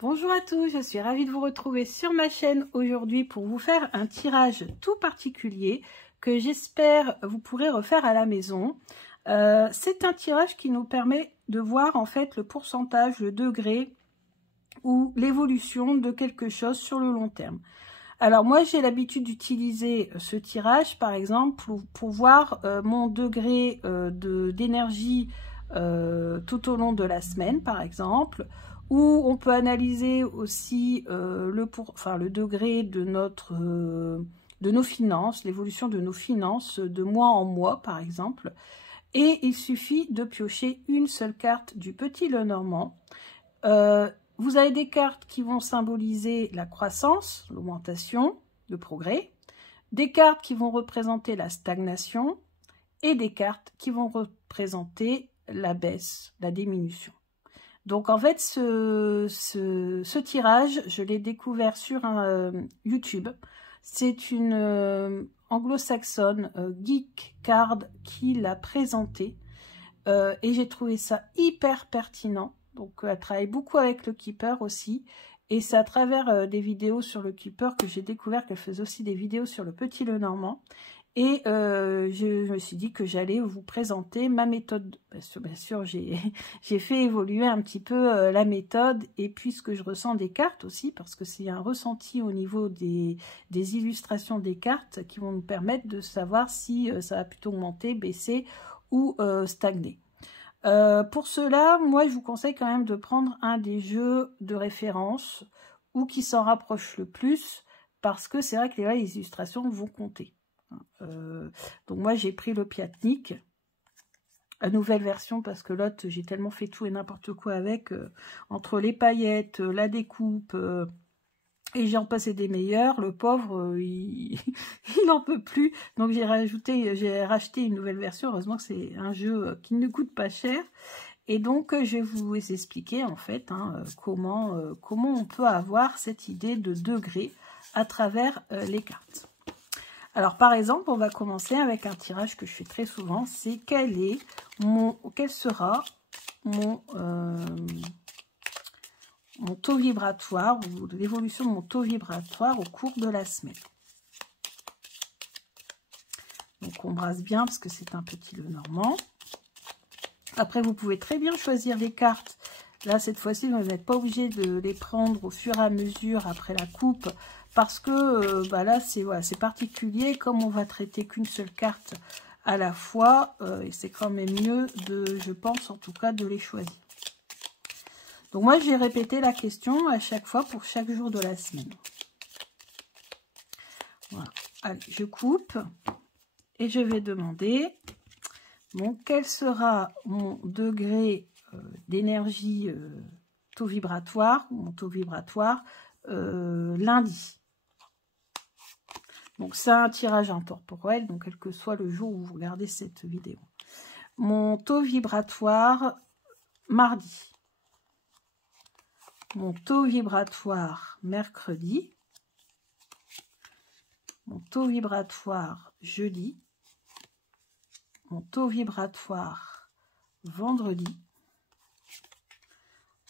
Bonjour à tous, je suis ravie de vous retrouver sur ma chaîne aujourd'hui pour vous faire un tirage tout particulier que j'espère vous pourrez refaire à la maison. C'est un tirage qui nous permet de voir en fait le pourcentage, le degré ou l'évolution de quelque chose sur le long terme. Alors moi j'ai l'habitude d'utiliser ce tirage par exemple pour voir mon degré d'énergie tout au long de la semaine par exemple, ou on peut analyser aussi le degré de nos finances, l'évolution de nos finances de mois en mois par exemple. Et il suffit de piocher une seule carte du Petit Lenormand. Vous avez des cartes qui vont symboliser la croissance, l'augmentation, le progrès, des cartes qui vont représenter la stagnation et des cartes qui vont représenter la baisse, la diminution. Donc en fait, ce tirage, je l'ai découvert sur YouTube. C'est une anglo-saxonne, Geek Card, qui l'a présenté. Et j'ai trouvé ça hyper pertinent. Donc elle travaille beaucoup avec le Keeper aussi. Et c'est à travers des vidéos sur le Keeper que j'ai découvert qu'elle faisait aussi des vidéos sur le Petit Lenormand. Et je me suis dit que j'allais vous présenter ma méthode. Bien sûr j'ai fait évoluer un petit peu la méthode et puis ce que je ressens des cartes aussi, parce que c'est un ressenti au niveau des illustrations des cartes qui vont nous permettre de savoir si ça va plutôt augmenter, baisser ou stagner. Pour cela, moi je vous conseille quand même de prendre un des jeux de référence ou qui s'en rapproche le plus, parce que c'est vrai que les illustrations vont compter. Donc moi j'ai pris le Piatnik, la nouvelle version, parce que l'autre j'ai tellement fait tout et n'importe quoi avec, entre les paillettes, la découpe, et j'en passais des meilleurs. Le pauvre, il n'en peut plus. Donc j'ai racheté une nouvelle version. Heureusement que c'est un jeu qui ne coûte pas cher. Et donc je vais vous expliquer en fait comment on peut avoir cette idée de degré à travers les cartes. Alors par exemple, on va commencer avec un tirage que je fais très souvent, c'est quel sera mon taux vibratoire, ou l'évolution de mon taux vibratoire au cours de la semaine. Donc on brasse bien parce que c'est un Petit Lenormand. Après vous pouvez très bien choisir les cartes. Là cette fois-ci vous n'êtes pas obligé de les prendre au fur et à mesure après la coupe, parce que là c'est particulier, comme on va traiter qu'une seule carte à la fois, et c'est quand même mieux je pense en tout cas, de les choisir. Donc moi j'ai répété la question à chaque fois pour chaque jour de la semaine. Voilà. Allez, je coupe et je vais demander quel sera mon degré d'énergie taux vibratoire, mon taux vibratoire lundi. Donc c'est un tirage intemporel, donc quel que soit le jour où vous regardez cette vidéo. Mon taux vibratoire mardi. Mon taux vibratoire mercredi. Mon taux vibratoire jeudi. Mon taux vibratoire vendredi.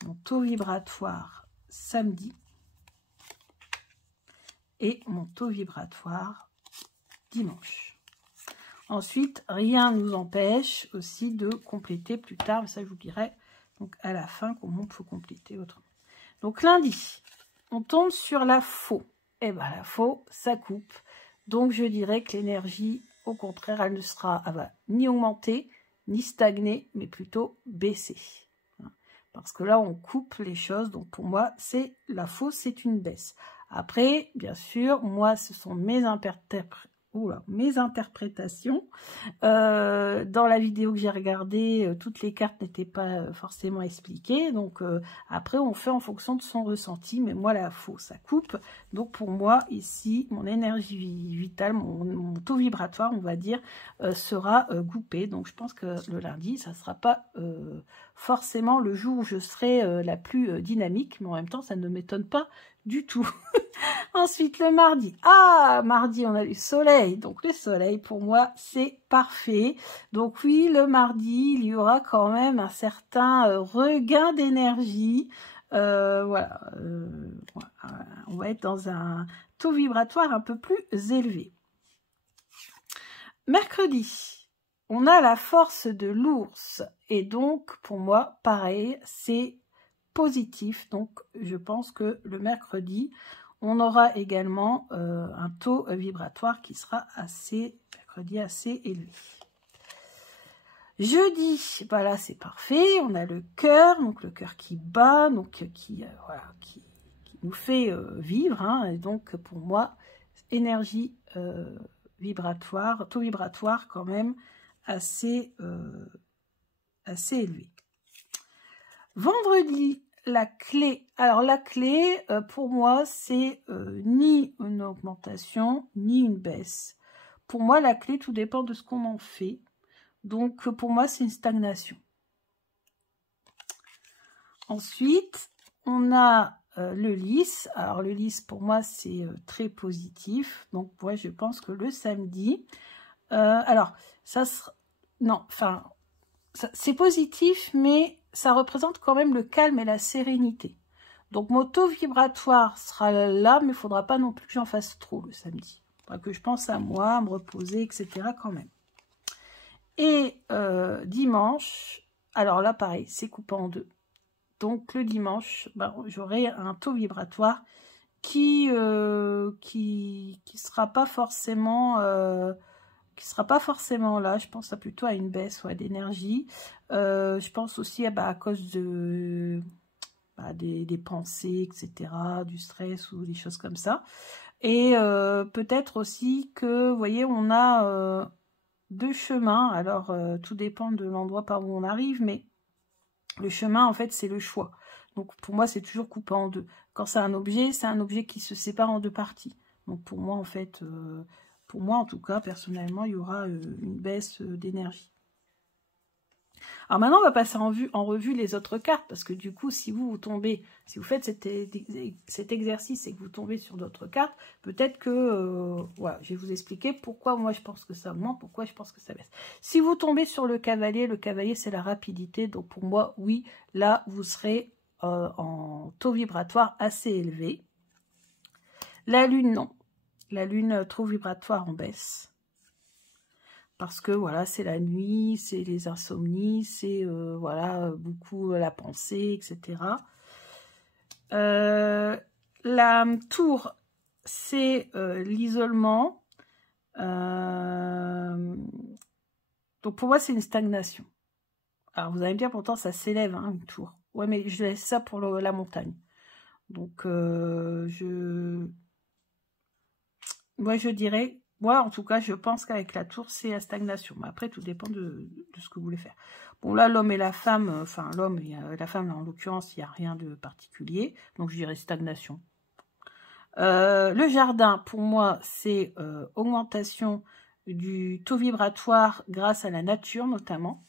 Mon taux vibratoire samedi. Et mon taux vibratoire dimanche. Ensuite, rien ne nous empêche aussi de compléter plus tard, mais ça je vous dirai donc à la fin comment on peut compléter autrement. Donc lundi, on tombe sur la faux. Et bien la faux, ça coupe. Donc je dirais que l'énergie, au contraire, elle va ni augmenter, ni stagner, mais plutôt baisser. Parce que là, on coupe les choses. Donc pour moi, c'est la faux, c'est une baisse. Après, bien sûr, moi, ce sont mes interprétations. Dans la vidéo que j'ai regardée, toutes les cartes n'étaient pas forcément expliquées. Donc après, on fait en fonction de son ressenti. Mais moi, la faux, ça coupe. Donc pour moi, ici, mon énergie vitale, mon taux vibratoire, on va dire, sera coupé. Donc je pense que le lundi, ça ne sera pas forcément le jour où je serai la plus dynamique. Mais en même temps, ça ne m'étonne pas du tout. Ensuite, le mardi. Ah, mardi, on a du soleil. Donc, le soleil, pour moi, c'est parfait. Donc, oui, le mardi, il y aura quand même un certain regain d'énergie. Voilà, on va être dans un taux vibratoire un peu plus élevé. Mercredi, on a la force de l'ours et donc pour moi pareil, c'est positif. Donc je pense que le mercredi, on aura également un taux vibratoire qui sera assez élevé. Jeudi, voilà, c'est parfait. On a le cœur, donc le cœur qui bat, donc qui nous fait vivre. Hein, et donc pour moi, énergie vibratoire, taux vibratoire quand même assez élevé. Vendredi, la clé. Alors la clé, pour moi, c'est ni une augmentation, ni une baisse. Pour moi, la clé, tout dépend de ce qu'on en fait. Donc, pour moi, c'est une stagnation. Ensuite, on a le lys. Alors, le lys, pour moi, c'est très positif. Donc, moi, je pense que le samedi... alors, ça sera... Non, enfin, c'est positif, mais ça représente quand même le calme et la sérénité. Donc, mon taux vibratoire sera là, mais il ne faudra pas non plus que j'en fasse trop le samedi. Il faudra que je pense à moi, à me reposer, etc. quand même. Et dimanche, alors là pareil, c'est coupé en deux. Donc le dimanche, ben, j'aurai un taux vibratoire qui sera pas forcément là. Je pense plutôt à une baisse d'énergie. Je pense aussi à cause de des pensées, etc., du stress ou des choses comme ça. Et peut-être aussi que, vous voyez, on a deux chemins. Alors, tout dépend de l'endroit par où on arrive, mais le chemin, en fait, c'est le choix. Donc, pour moi, c'est toujours coupé en deux. Quand c'est un objet qui se sépare en deux parties. Donc, pour moi, en fait, en tout cas, personnellement, il y aura une baisse d'énergie. Alors maintenant, on va passer en revue les autres cartes, parce que du coup, si vous faites cet exercice et que vous tombez sur d'autres cartes, peut-être que, voilà, je vais vous expliquer pourquoi moi je pense que ça augmente, pourquoi je pense que ça baisse. Si vous tombez sur le cavalier c'est la rapidité, donc pour moi, oui, là, vous serez en taux vibratoire assez élevé. La lune, non. La lune, taux vibratoire en baisse. Parce que voilà, c'est la nuit, c'est les insomnies, c'est voilà, beaucoup la pensée, etc. La tour, c'est l'isolement. Donc pour moi, c'est une stagnation. Alors vous allez me dire, pourtant ça s'élève, hein, une tour. Ouais, mais je laisse ça pour la montagne. Donc moi je dirais... Moi, en tout cas, je pense qu'avec la tour, c'est la stagnation. Mais après, tout dépend de ce que vous voulez faire. Bon, là, l'homme et la femme, enfin, l'homme et la femme, en l'occurrence, il n'y a rien de particulier. Donc, je dirais stagnation. Le jardin, pour moi, c'est augmentation du taux vibratoire grâce à la nature, notamment.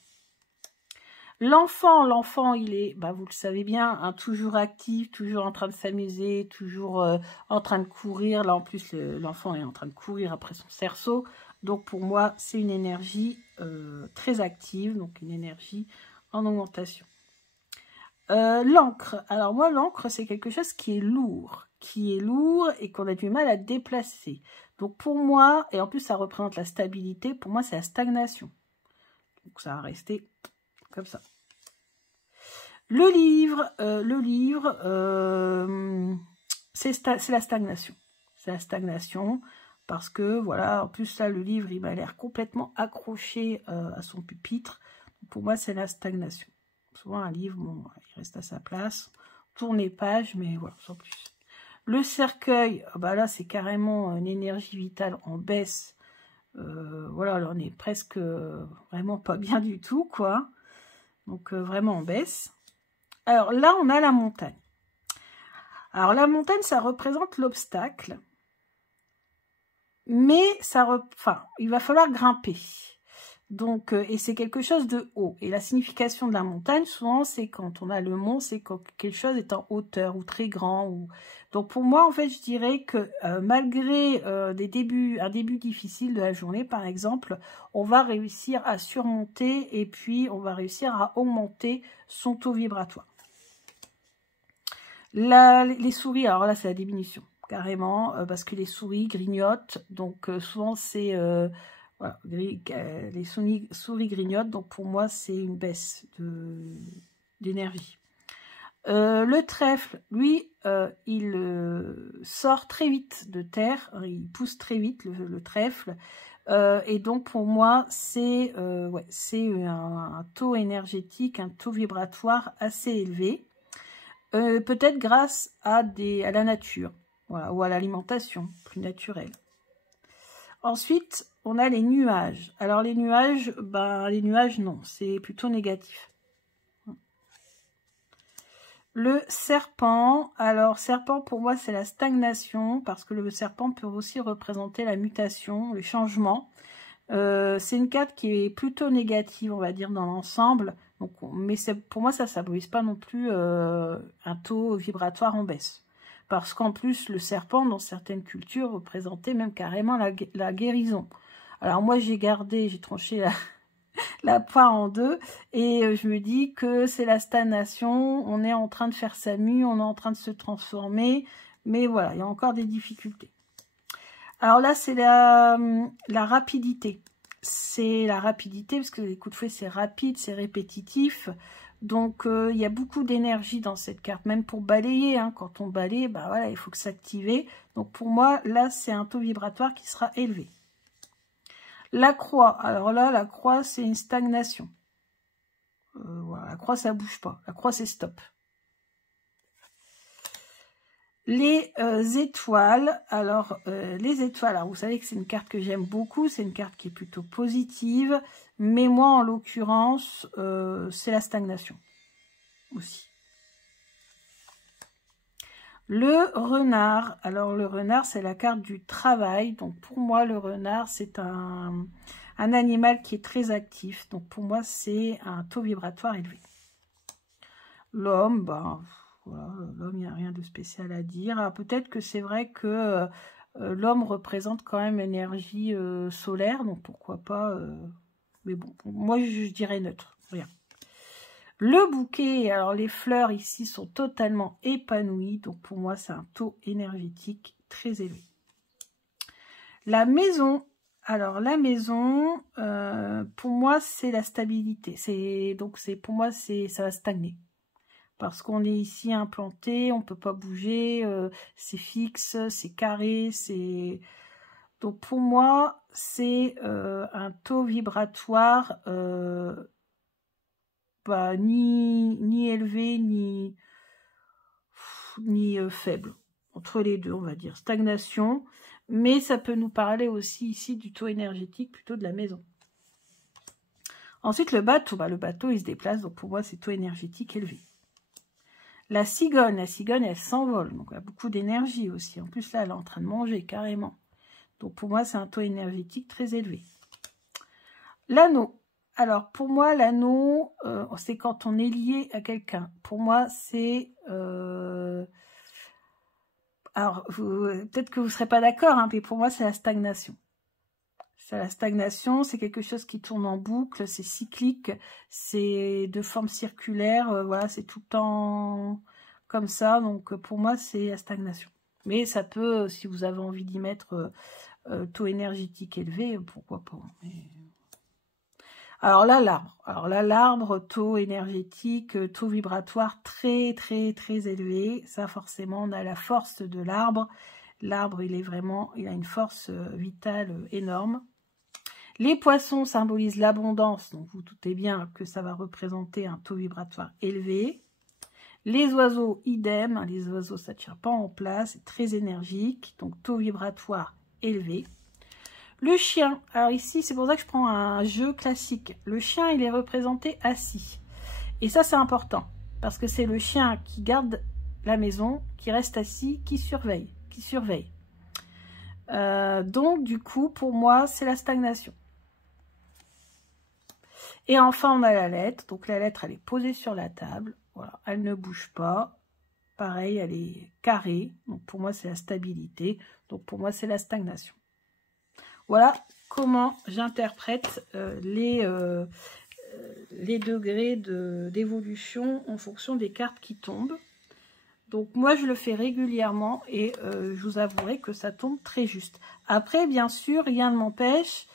L'enfant, il est, vous le savez bien, hein, toujours actif, toujours en train de s'amuser, toujours en train de courir. Là, en plus, l'enfant est en train de courir après son cerceau. Donc, pour moi, c'est une énergie très active, donc une énergie en augmentation. L'encre. Alors, moi, l'encre, c'est quelque chose qui est lourd et qu'on a du mal à déplacer. Donc, pour moi, et en plus, ça représente la stabilité, pour moi, c'est la stagnation. Donc, ça va rester... comme ça. Le livre, c'est la stagnation. C'est la stagnation parce que, voilà, en plus, là, le livre, il m'a l'air complètement accroché à son pupitre. Pour moi, c'est la stagnation. Souvent, un livre, bon, il reste à sa place. On tourne les pages, mais voilà, sans plus. Le cercueil, là, c'est carrément une énergie vitale en baisse. Voilà, là, on est presque vraiment pas bien du tout, quoi. Donc, vraiment en baisse. Alors, là, on a la montagne. Alors, la montagne, ça représente l'obstacle. Mais, il va falloir grimper. Donc, et c'est quelque chose de haut. Et la signification de la montagne, souvent, c'est quand on a le mont, c'est quand quelque chose est en hauteur ou très grand. Donc, pour moi, en fait, je dirais que malgré un début difficile de la journée, par exemple, on va réussir à surmonter et puis on va réussir à augmenter son taux vibratoire. Les souris, alors là, c'est la diminution, carrément, parce que les souris grignotent. Donc, souvent, c'est... voilà, les souris grignotent. Donc, pour moi, c'est une baisse d'énergie. Le trèfle, lui, il sort très vite de terre. Il pousse très vite, le trèfle. Et donc, pour moi, c'est un taux énergétique, un taux vibratoire assez élevé. Peut-être grâce à la nature, voilà, ou à l'alimentation plus naturelle. Ensuite, on a les nuages. Alors, les nuages, non, c'est plutôt négatif. Le serpent, alors serpent pour moi c'est la stagnation, parce que le serpent peut aussi représenter la mutation, le changement. C'est une carte qui est plutôt négative, on va dire, dans l'ensemble. Mais pour moi, ça ne symbolise pas non plus un taux vibratoire en baisse. Parce qu'en plus, le serpent, dans certaines cultures, représentait même carrément la guérison. Alors moi, j'ai tranché la poire en deux, et je me dis que c'est la stagnation, on est en train de faire sa mue, on est en train de se transformer, mais voilà, il y a encore des difficultés. Alors là, c'est la rapidité. C'est la rapidité, parce que les coups de fouet, c'est rapide, c'est répétitif. Donc, il y a beaucoup d'énergie dans cette carte, même pour balayer. Hein, quand on balaye, bah voilà, il faut que s'activer. Donc, pour moi, là, c'est un taux vibratoire qui sera élevé. La croix. Alors là, la croix, c'est une stagnation. Voilà, la croix, ça bouge pas. La croix, c'est stop. Les étoiles, alors les étoiles, alors vous savez que c'est une carte que j'aime beaucoup, c'est une carte qui est plutôt positive, mais moi en l'occurrence, c'est la stagnation aussi. Le renard, alors le renard c'est la carte du travail, donc pour moi le renard c'est un animal qui est très actif, donc pour moi c'est un taux vibratoire élevé. L'homme, ben... Voilà, l'homme, il n'y a rien de spécial à dire. Peut-être que c'est vrai que l'homme représente quand même l'énergie solaire, donc pourquoi pas. Mais bon, moi, je dirais neutre, rien. Le bouquet, alors les fleurs ici sont totalement épanouies, donc pour moi, c'est un taux énergétique très élevé. La maison, alors la maison, pour moi, c'est la stabilité. Donc, pour moi, ça va stagner. Parce qu'on est ici implanté, on ne peut pas bouger, c'est fixe, c'est carré, c'est... Donc pour moi, c'est un taux vibratoire ni élevé, ni faible. Entre les deux, on va dire. Stagnation. Mais ça peut nous parler aussi ici du taux énergétique, plutôt de la maison. Ensuite, le bateau. Le bateau, il se déplace, donc pour moi, c'est taux énergétique élevé. La cigogne, elle s'envole, donc elle a beaucoup d'énergie aussi. En plus, là, elle est en train de manger carrément. Donc, pour moi, c'est un taux énergétique très élevé. L'anneau. Alors, pour moi, l'anneau, c'est quand on est lié à quelqu'un. Pour moi, c'est... Alors, peut-être que vous ne serez pas d'accord, hein, mais pour moi, c'est la stagnation. C'est la stagnation, c'est quelque chose qui tourne en boucle, c'est cyclique, c'est de forme circulaire, voilà, c'est tout le temps comme ça. Donc pour moi, c'est la stagnation. Mais ça peut, si vous avez envie d'y mettre taux énergétique élevé, pourquoi pas. Mais... Alors là, l'arbre. Alors là, l'arbre, taux énergétique, taux vibratoire très, très, très élevé. Ça, forcément, on a la force de l'arbre. L'arbre, il a une force vitale énorme. Les poissons symbolisent l'abondance, donc vous doutez bien que ça va représenter un taux vibratoire élevé. Les oiseaux, idem, les oiseaux ça ne tient pas en place, c'est très énergique, donc taux vibratoire élevé. Le chien, alors ici c'est pour ça que je prends un jeu classique. Le chien il est représenté assis, et ça c'est important, parce que c'est le chien qui garde la maison, qui reste assis, qui surveille. Donc du coup pour moi c'est la stagnation. Et enfin, on a la lettre. Donc, la lettre, elle est posée sur la table. Voilà, elle ne bouge pas. Pareil, elle est carrée. Donc, pour moi, c'est la stabilité. Donc, pour moi, c'est la stagnation. Voilà comment j'interprète les degrés d'évolution en fonction des cartes qui tombent. Donc moi je le fais régulièrement et je vous avouerai que ça tombe très juste. Après bien sûr rien ne m'empêche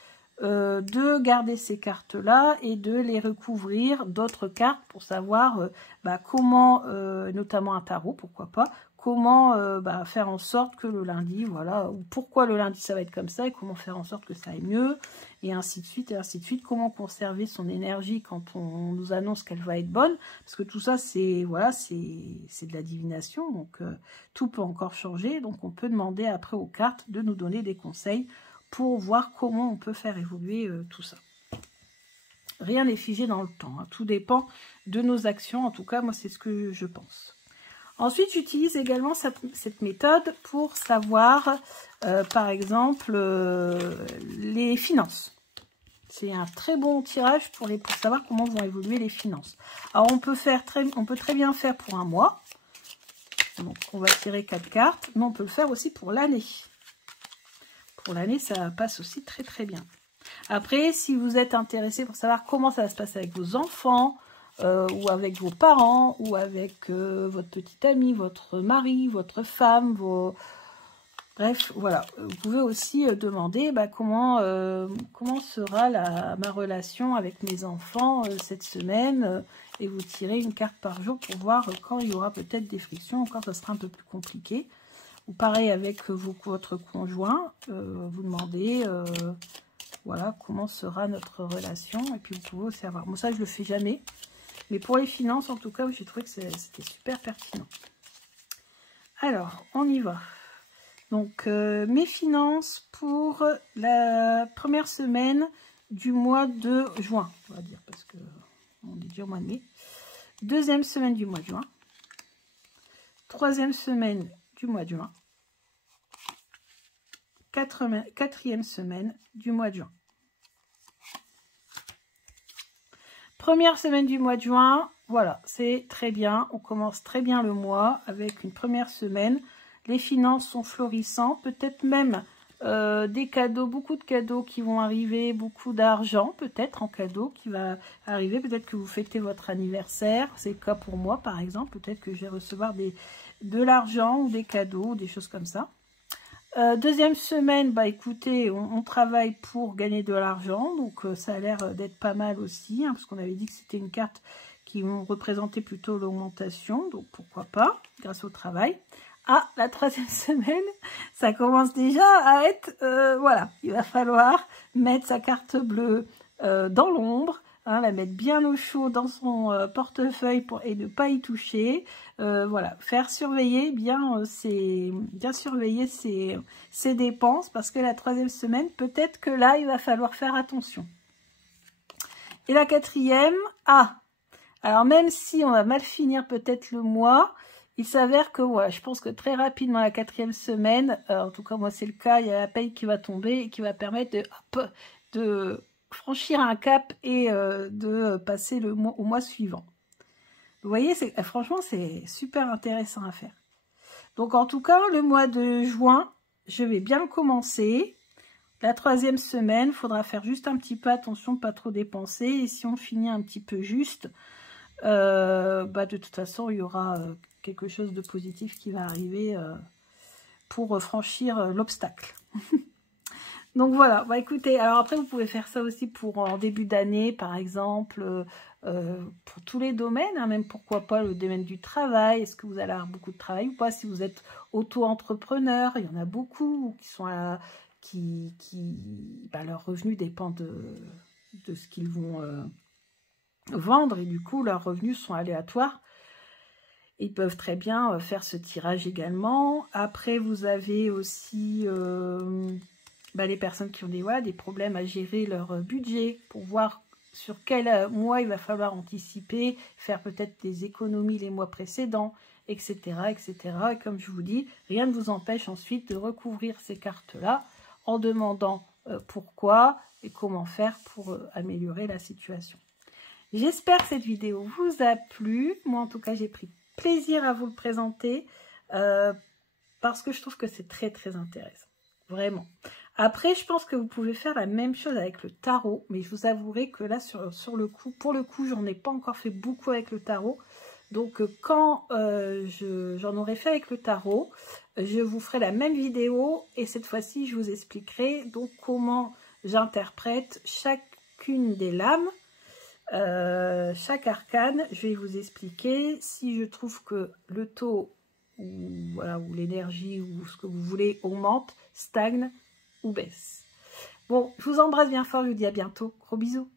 de garder ces cartes là et de les recouvrir d'autres cartes pour savoir comment, notamment un tarot pourquoi pas, comment faire en sorte que le lundi, voilà, ou pourquoi le lundi ça va être comme ça et comment faire en sorte que ça aille mieux, et ainsi de suite, et ainsi de suite. Comment conserver son énergie quand on nous annonce qu'elle va être bonne, parce que tout ça, c'est voilà, c'est de la divination, donc tout peut encore changer, donc on peut demander après aux cartes de nous donner des conseils pour voir comment on peut faire évoluer tout ça. Rien n'est figé dans le temps, hein. Tout dépend de nos actions, en tout cas, moi c'est ce que je pense. Ensuite, j'utilise également cette méthode pour savoir, par exemple, les finances. C'est un très bon tirage pour savoir comment vont évoluer les finances. Alors, on peut très bien faire pour un mois. Donc, on va tirer 4 cartes. Mais on peut le faire aussi pour l'année. Pour l'année, ça passe aussi très très bien. Après, si vous êtes intéressé pour savoir comment ça va se passer avec vos enfants, ou avec vos parents, ou avec votre petite amie, votre mari, votre femme, bref, voilà. Vous pouvez aussi demander comment sera ma relation avec mes enfants cette semaine, et vous tirez une carte par jour pour voir quand il y aura peut-être des frictions, quand ça sera un peu plus compliqué. Ou pareil avec votre conjoint, vous demandez voilà comment sera notre relation, et puis vous pouvez aussi avoir. Bon, ça je le fais jamais. Mais pour les finances, en tout cas, j'ai trouvé que c'était super pertinent. Alors, on y va. Donc, mes finances pour la première semaine du mois de juin, on va dire, parce que on est déjà au mois de mai. Deuxième semaine du mois de juin. Troisième semaine du mois de juin. Quatrième semaine du mois de juin. Première semaine du mois de juin, voilà, c'est très bien. On commence très bien le mois avec une première semaine. Les finances sont florissantes, peut-être même des cadeaux, beaucoup de cadeaux qui vont arriver, beaucoup d'argent peut-être en cadeau qui va arriver. Peut-être que vous fêtez votre anniversaire, c'est le cas pour moi par exemple. Peut-être que je vais recevoir de l'argent ou des cadeaux, des choses comme ça. Deuxième semaine, écoutez, on travaille pour gagner de l'argent, donc ça a l'air d'être pas mal aussi, hein, parce qu'on avait dit que c'était une carte qui représentait plutôt l'augmentation, donc pourquoi pas, grâce au travail. Ah, la troisième semaine, ça commence déjà à être, voilà, il va falloir mettre sa carte bleue dans l'ombre, hein, la mettre bien au chaud dans son portefeuille et ne pas y toucher. Voilà, faire surveiller surveiller ses dépenses, parce que la troisième semaine, peut-être que là, il va falloir faire attention. Et la quatrième, alors même si on va mal finir peut-être le mois, il s'avère que ouais, je pense que très rapidement la quatrième semaine, en tout cas moi c'est le cas, il y a la paye qui va tomber et qui va permettre de franchir un cap et de passer au mois suivant. Vous voyez, franchement, c'est super intéressant à faire. Donc, en tout cas, le mois de juin, je vais bien commencer. La troisième semaine, il faudra faire juste un petit peu attention, pas trop dépenser. Et si on finit un petit peu juste, de toute façon, il y aura quelque chose de positif qui va arriver pour franchir l'obstacle. Donc voilà, écoutez, alors après vous pouvez faire ça aussi pour en début d'année par exemple, pour tous les domaines, hein, même pourquoi pas le domaine du travail, est-ce que vous allez avoir beaucoup de travail ou pas, si vous êtes auto-entrepreneur, il y en a beaucoup qui sont leur revenu dépend de ce qu'ils vont vendre et du coup leurs revenus sont aléatoires. Ils peuvent très bien faire ce tirage également. Après vous avez aussi... les personnes qui ont des problèmes à gérer leur budget pour voir sur quel mois il va falloir anticiper, faire peut-être des économies les mois précédents, etc., etc. Et comme je vous dis, rien ne vous empêche ensuite de recouvrir ces cartes-là en demandant pourquoi et comment faire pour améliorer la situation. J'espère que cette vidéo vous a plu. Moi, en tout cas, j'ai pris plaisir à vous le présenter parce que je trouve que c'est très, très intéressant. Vraiment. Après, je pense que vous pouvez faire la même chose avec le tarot, mais je vous avouerai que là, pour le coup, j'en ai pas encore fait beaucoup avec le tarot. Donc quand j'en aurai fait avec le tarot, je vous ferai la même vidéo et cette fois-ci je vous expliquerai donc comment j'interprète chacune des lames, chaque arcane. Je vais vous expliquer si je trouve que le taux ou, voilà, ou l'énergie ou ce que vous voulez augmente, stagne ou baisse. Bon, je vous embrasse bien fort, je vous dis à bientôt. Gros bisous.